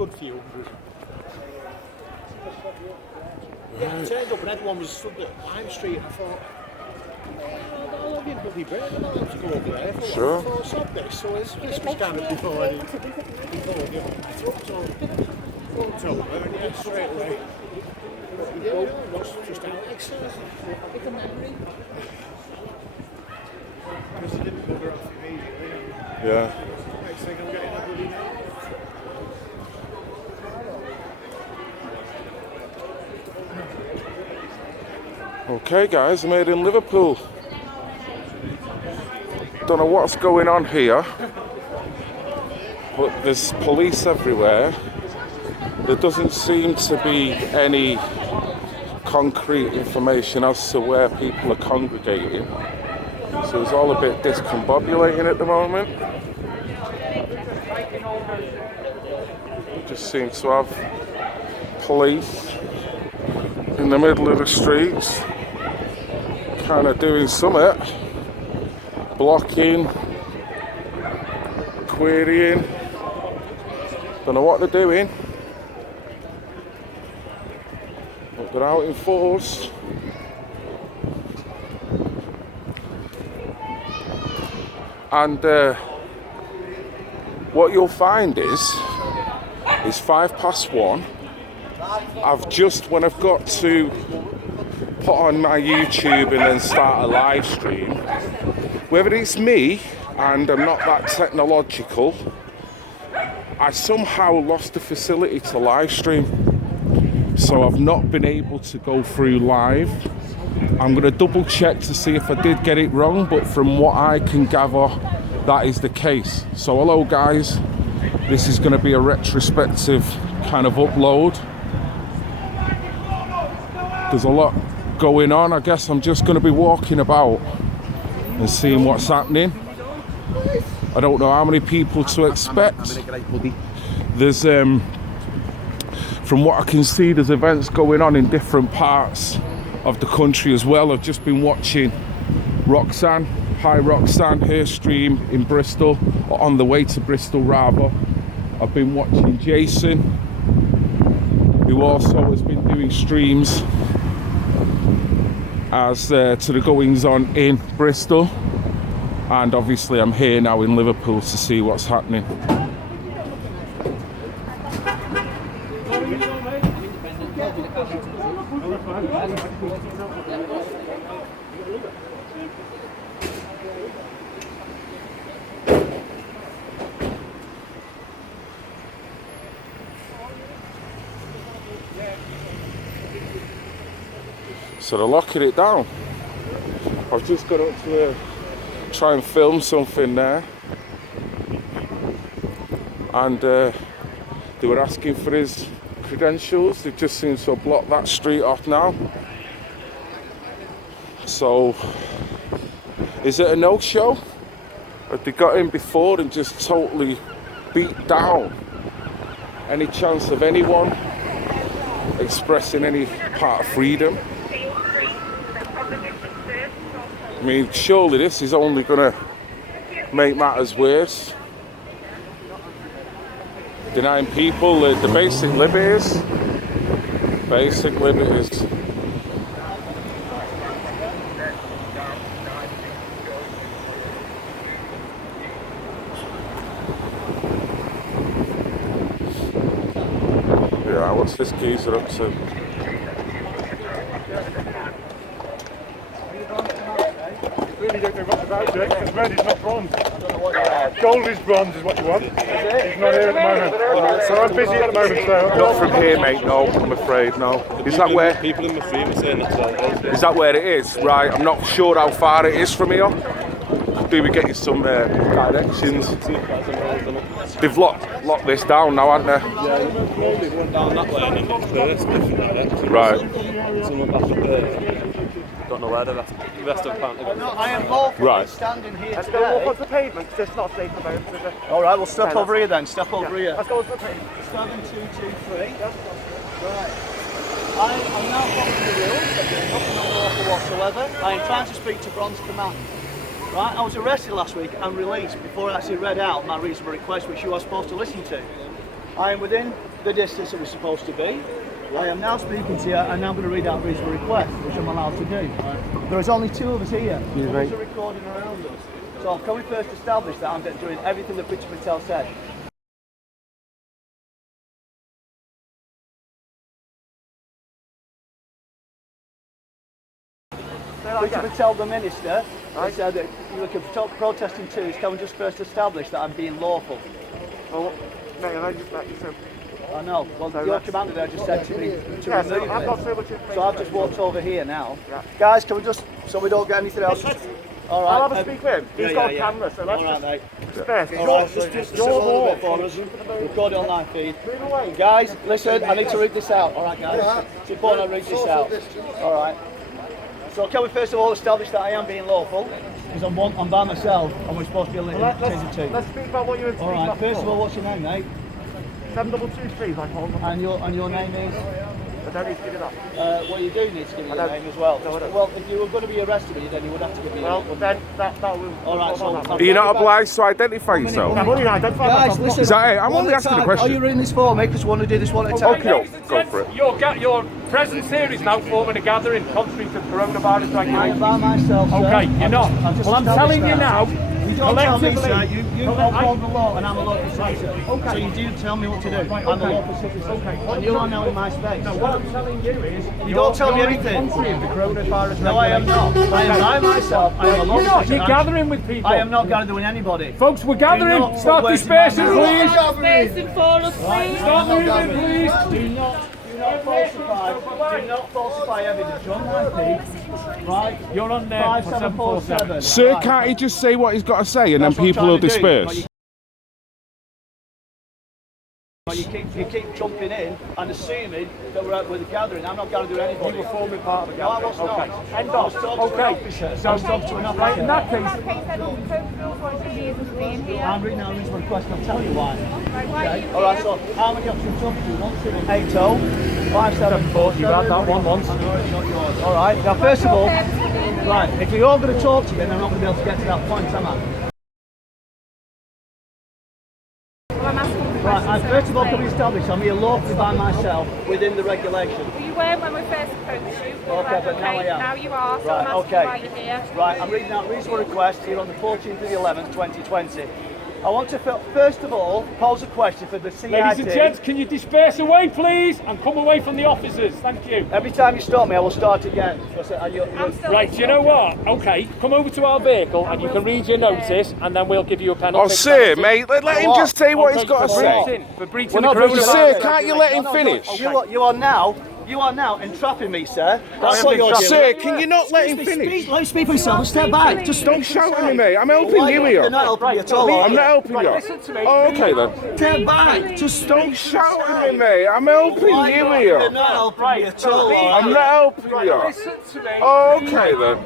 good few hundred. Yeah, I turned up and everyone was stood at Lime Street and I thought, I'll have you bloody break, I don't have to go over there. Sure. I thought, stop this. So this was kind of before the front over, and yeah, straight away. Yeah, that's just Alex. Because he didn't bugger off immediately. Yeah. Next thing I'm getting a bloody name. Okay guys, I'm here in Liverpool. Don't know what's going on here, but there's police everywhere. There doesn't seem to be any concrete information as to where people are congregating. So it's all a bit discombobulating at the moment. Just seems to have police in the middle of the streets, kind of doing something, blocking, querying, don't know what they're doing, but they're out in force. And what you'll find is 1:05. I've just, when I've got to put on my YouTube and then start a live stream, whether it's me and I'm not that technological, I somehow lost the facility to live stream. So I've not been able to go through live. I'm going to double check to see if I did get it wrong, but from what I can gather, that is the case. So hello guys, this is going to be a retrospective kind of upload. There's a lot going on. I guess I'm just going to be walking about and seeing what's happening. I don't know how many people to expect. There's, from what I can see, there's events going on in different parts of the country as well. I've just been watching Roxanne, hi Roxanne, her stream in Bristol, or on the way to Bristol rather. I've been watching Jason, who also has been doing streams as to the goings on in Bristol, and obviously I'm here now in Liverpool to see what's happening. So they're locking it down. I've just got up to try and film something there, and they were asking for his credentials. They just seem to have blocked that street off now. So is it a no-show? Have they got in before and just totally beat down any chance of anyone expressing any part of freedom? I mean, surely this is only going to make matters worse. Denying people the basic liberties. Basic liberties. Yeah, what's this geezer up to? Really don't know much about it, because red is not bronze. Gold is bronze is what you want. It's not here at the moment. So I'm busy at the moment, so... Not from here, mate, no, I'm afraid, no. Is that where... People in the street were saying that. Is that where it is? Right, I'm not sure how far it is from here. Do we get you some directions? They've locked this down now, haven't they? Yeah, normally went down that way and then got first different directions. Right. Someone back up there. Don't know where the rest of the plant are. No, I am lawfully Right. standing here Let's today. go walk onto the pavement, because it's not safe for them. All right, we'll step over here then. Step over here. Let's go onto the pavement. 7223. Right. I am now following the rules. I'm doing nothing unlawful whatsoever. I am trying to speak to Bronze Command. Right, I was arrested last week and released before I actually read out my reasonable request, which you are supposed to listen to. I am within the distance it was supposed to be. I am now speaking to you, and now I'm going to read out a reasonable request, which I'm allowed to do. There is only 2 of us here. There's a recording around us. So can we first establish that I'm doing everything that Richard Patel said? Richard Patel, the minister, said that you were protesting too. Can we just first establish that I'm being lawful? Well, mate, I just met you, so... I know. Well, your commander there just said to me to remove it. I've got so much information. So I've just walked over here now. Yeah. Guys, can we just, so we don't get anything else? All right. I'll have a speak with him. He's got a camera, so let's all right, just... First, just your wall. Record it online feed. Guys, listen, I need to read this out. All right, guys. It's important I read this out. All right. So can we first of all establish that I am being lawful? Because I'm by myself and we're supposed to be a little team. Let's speak about what you were speaking about. All right, first of all, what's your name, mate? 7223, I called him. And your name is? I don't need to give it up. Well, you do need to give me your name as well. Well, if you were going to be arrested, then you would have to give me your name. Well, then that will... All right, so... Are you not obliged to identify yourself? I've only identified Guys, myself. listen. Is that it? I'm only asking a question. Are you reading this for me? Because we want to do this one at a time. Okay, go for it. Your presence here is now forming a gathering contrary to coronavirus I am regulations. by myself, sir. Okay, you're not. Well, I'm telling you now, You don't tell me, sir. collectively... You uphold the law and I'm a local citizen. Okay. So you do tell me what to do. I'm a local citizen. Okay. And you are now in my space. No, what I'm telling you is... You don't tell me anything. Contrary of the coronavirus No, I am not. I am by myself. I am a local citizen. You're gathering with people. I am not gathering with anybody. Folks, we're gathering. not Start put words in dispersing, my mouth. please. Spacing for us, please. Start moving, please. Do not falsify evidence. You're on my feet, right? You're on there. 5747. Sir, can't he just say what he's got to say and then people will disperse? You keep jumping in and assuming that we're at with the gathering. I'm not going to do anything. You were forming part of the gathering. No, I was not. Okay. End of. I was talking to an officer. In that case... I'm reading out this request and I'll tell you why. Okay. Alright, so how many options talking to? 1, 2, 8, 5, 7, 4. You had that one once. Alright, now first of all, right, if you're all going to talk to me, then I'm not going to be able to get to that point, am I? Right, first of all, can we establish I'm here lawfully by myself within the regulation? Well, you weren't when we first approached you. Okay, but now I am. Now you are, so Right, I'm asking okay. why you're here. Right, I'm reading out a reasonable request here on the 14th of the 11th, 2020. I want to, first of all, pose a question for the CIT. Ladies and gents, can you disperse away, please, and come away from the officers? Thank you. Every time you stop me, I will start again. Right, you know what? Okay, come over to our vehicle and you can read your notice and then we'll give you a penalty. Oh, sir, mate, let him just say what he's got to say. For breaching the breaching coronavirus. Sir, can't you let him finish? You are now entrapping me, sir. That's what you're doing. Sir, can you not let him finish? Let me speak for myself. Step back. Just Don't shout at me, mate. I'm helping you here. You're not helping me at all. I'm not helping you. Listen to me. Oh, okay then. Step back. Just Don't shout at me, mate. I'm helping you You're here. not helping me at all. I'm not helping you. Listen to me. Oh, okay then.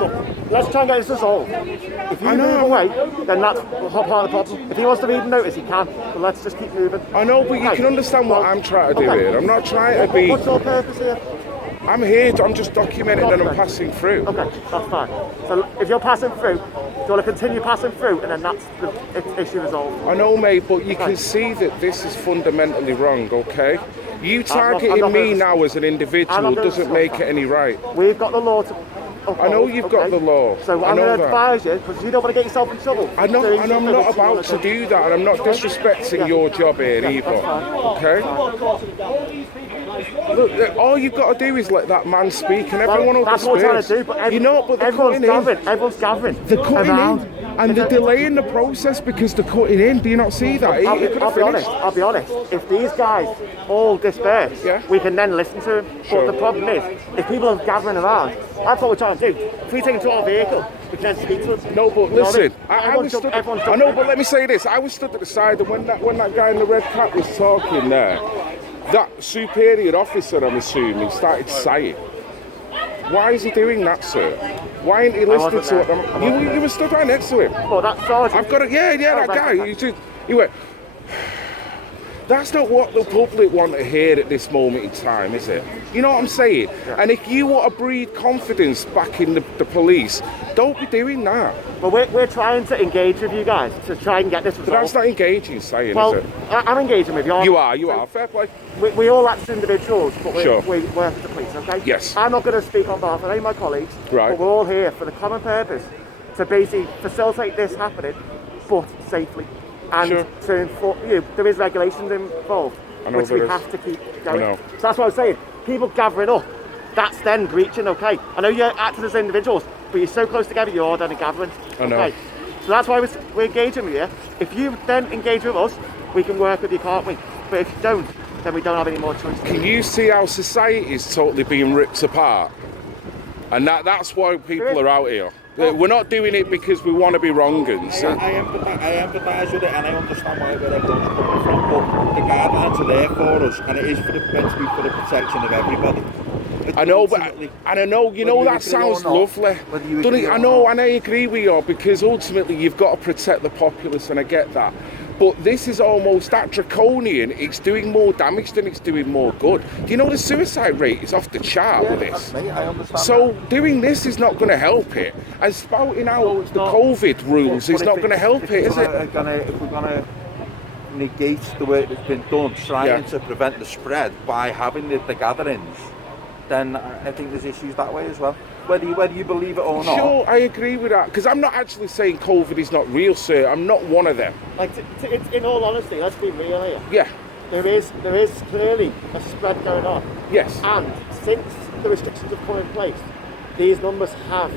Look, let's try and get this resolved. If you move away, then that's part of the problem. If he wants to read a notice, he can. But let's just keep moving. I know, but you can understand what I'm trying to do here. I'm not trying to be... What's your purpose here? I'm here, I'm just documenting and I'm passing through. Okay, that's fine. So if you're passing through, do you want to continue passing through and then that's the issue resolved? I know, mate, but you can see that this is fundamentally wrong, okay? You targeting me now as an individual doesn't make it any right. We've got the law to... I know you've got the law. So I'm going to advise you, because you don't want to get yourself in trouble. And I'm not about to do that, and I'm not disrespecting your job here either, okay? Look, all you've got to do is let that man speak, and everyone will That's what we're trying disperse. to do, but You know, but they're everyone's cutting in. gathering. Everyone's gathering. They're cutting around. in, and they're delaying the process because they're cutting in. Do you not see that? I'll He could have finished. be honest. If these guys all disperse, Yeah. we can then listen to them. Sure. But the problem is, if people are gathering around, that's what we're trying to do. If we take them to our vehicle, we can then speak to them. No, but You know what I listen, mean? I was stood, everyone's I know, but let me say this. I was stood at the side, and when that guy in the red cap was talking there, that superior officer, I'm assuming, started saying, why is he doing that, sir? Why ain't he listening to what you were stood right next to him. But that sergeant... I've got it, yeah, that guy. He went, That's not what the public want to hear at this moment in time, is it? You know what I'm saying? Yeah. And if you want to breed confidence back in the police, don't be doing that. But we're trying to engage with you guys to try and get this resolved. But that's not engaging, saying, well, is it? I'm engaging with you. You are. Fair play. We all act as individuals, but Sure. we work with the police, okay? Yes. I'm not going to speak on behalf of any of my colleagues, Right. but we're all here for the common purpose to basically facilitate this happening, but safely. And Sure. there is regulations involved, I know which there we is. have to keep going. I know. So that's what I was saying. People gathering up, that's then breaching, okay? I know you're acting as individuals, but you're so close together, you're all then gathering. I know. Okay? So that's why we're engaging with you. If you then engage with us, we can work with you, can't we? But if you don't, then we don't have any more choice. Can you see how society is totally being ripped apart? And that's why people are out here. We're not doing it because we want to be wrong and I empathise with it, and I understand where everyone's coming from, but the guidelines are there for us, and it is meant to be for the protection of everybody. I know, that sounds lovely. Doesn't it? I know, and I agree with you, because ultimately you've got to protect the populace, and I get that. But this is almost that draconian. It's doing more damage than it's doing more good. Do you know the suicide rate is off the chart with this? I understand. So doing this is not going to help it, and spouting out the COVID rules is not going to help it, is it? If we're going to negate the work that's been done, trying to prevent the spread by having the gatherings, then I think there's issues that way as well. Whether you believe it or not. Sure, I agree with that, because I'm not actually saying COVID is not real, sir. I'm not one of them. Like, in all honesty, let's be real here. Yeah. There is clearly a spread going on. Yes. And since the restrictions have come in place, these numbers have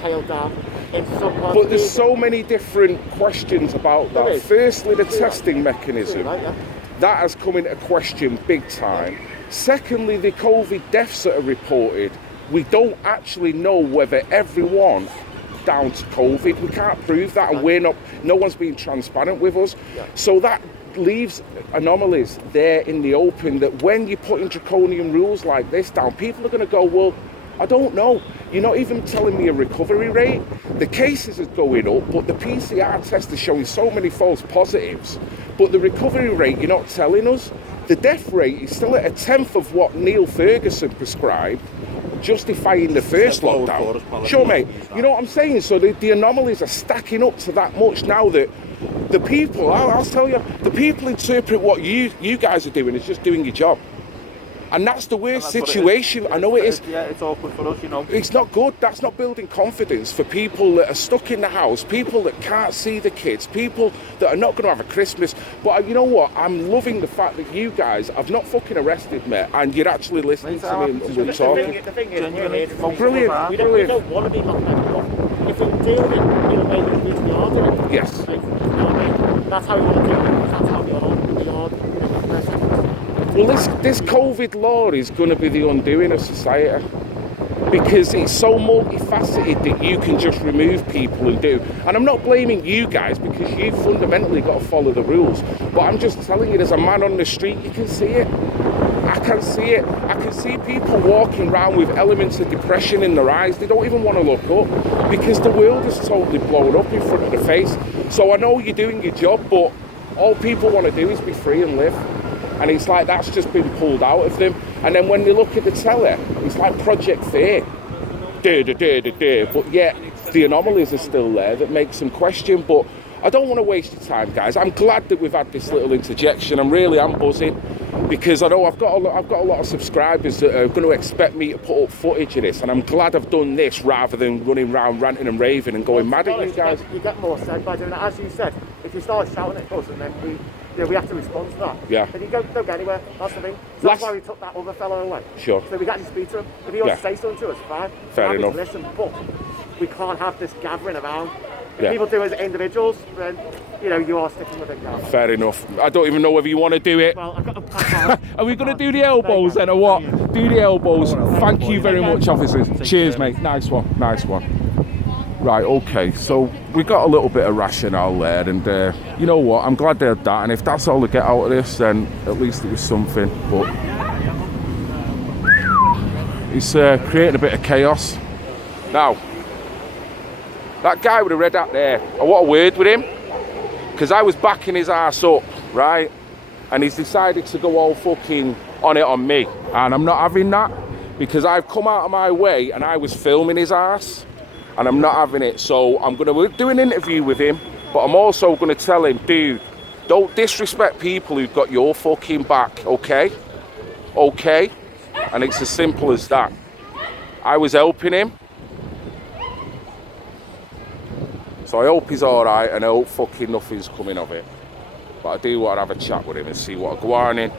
tailed down in some parts. But there's so many different questions about that. There is. Firstly, the True, testing mechanism. Right, yeah. That has come into question big time. Secondly, the COVID deaths that are reported, we don't actually know whether everyone down to COVID. We can't prove that, and no one's being transparent with us. Yeah. So that leaves anomalies there in the open, that when you're putting draconian rules like this down, people are going to go, well, I don't know. You're not even telling me a recovery rate. The cases are going up, but the PCR test is showing so many false positives. But the recovery rate, you're not telling us. The death rate is still at a tenth of what Neil Ferguson prescribed, justifying the first lockdown. Sure, mate. You know what I'm saying? So the anomalies are stacking up to that much now that the people, I'll tell you, the people interpret what you guys are doing as just doing your job. And that's the worst situation. I know it is. Yeah, it's awkward for us, you know. It's not good. That's not building confidence for people that are stuck in the house, people that can't see the kids, people that are not going to have a Christmas. But you know what? I'm loving the fact that you guys have not fucking arrested me, and you're actually listening to me and we're talking. The thing is, we're here to Brilliant. we don't want to be locked down. If we deal with it in a way that we are doing it. Yes. Like, you know what I mean? That's how we want to do it. That's how we are. Well, this COVID law is going to be the undoing of society, because it's so multifaceted that you can just remove people and do. And I'm not blaming you guys, because you fundamentally got to follow the rules. But I'm just telling you, as a man on the street, you can see it. I can see it. I can see people walking around with elements of depression in their eyes. They don't even want to look up, because the world is totally blown up in front of their face. So I know you're doing your job, but all people want to do is be free and live. And it's like that's just been pulled out of them. And then when they look at the telly, it's like Project Fear. But yet the anomalies are still there that makes them question. But I don't want to waste your time, guys. I'm glad that we've had this little interjection. I'm buzzing, because I know I've got a lot of subscribers that are going to expect me to put up footage of this, and I'm glad I've done this rather than running around ranting and raving and going mad at you guys. You get more said by doing that. As you said, if you start shouting at us and then we have to respond to that. Yeah. Then you don't get anywhere. That's the thing. So that's why we took that other fellow away. Sure. So we got to speak to him. If he wants to say something to us, fine. Fair enough. Listen, but we can't have this gathering around. If Yeah. people do it as individuals, then you are sticking with it now. Fair enough. I don't even know whether you want to do it. Well, I've got Are we going to do the elbows then, or what? Do the elbows. Thank you very much, officers. Cheers, mate. Nice one. Nice one. Right, okay, so we got a little bit of rationale there, and you know what, I'm glad they had that, and if that's all to get out of this, then at least it was something. But it's creating a bit of chaos. Now, that guy with the red hat there, I want a word with him, because I was backing his arse up, right? and he's decided to go all fucking on it on me. And I'm not having that, because I've come out of my way and I was filming his ass, and I'm not having it. So I'm going to do an interview with him, but I'm also going to tell him, dude, don't disrespect people who've got your fucking back, okay? Okay? And it's as simple as that. I was helping him, so I hope he's alright, and I hope fucking nothing's coming of it. But I do want to have a chat with him and see what I go on in.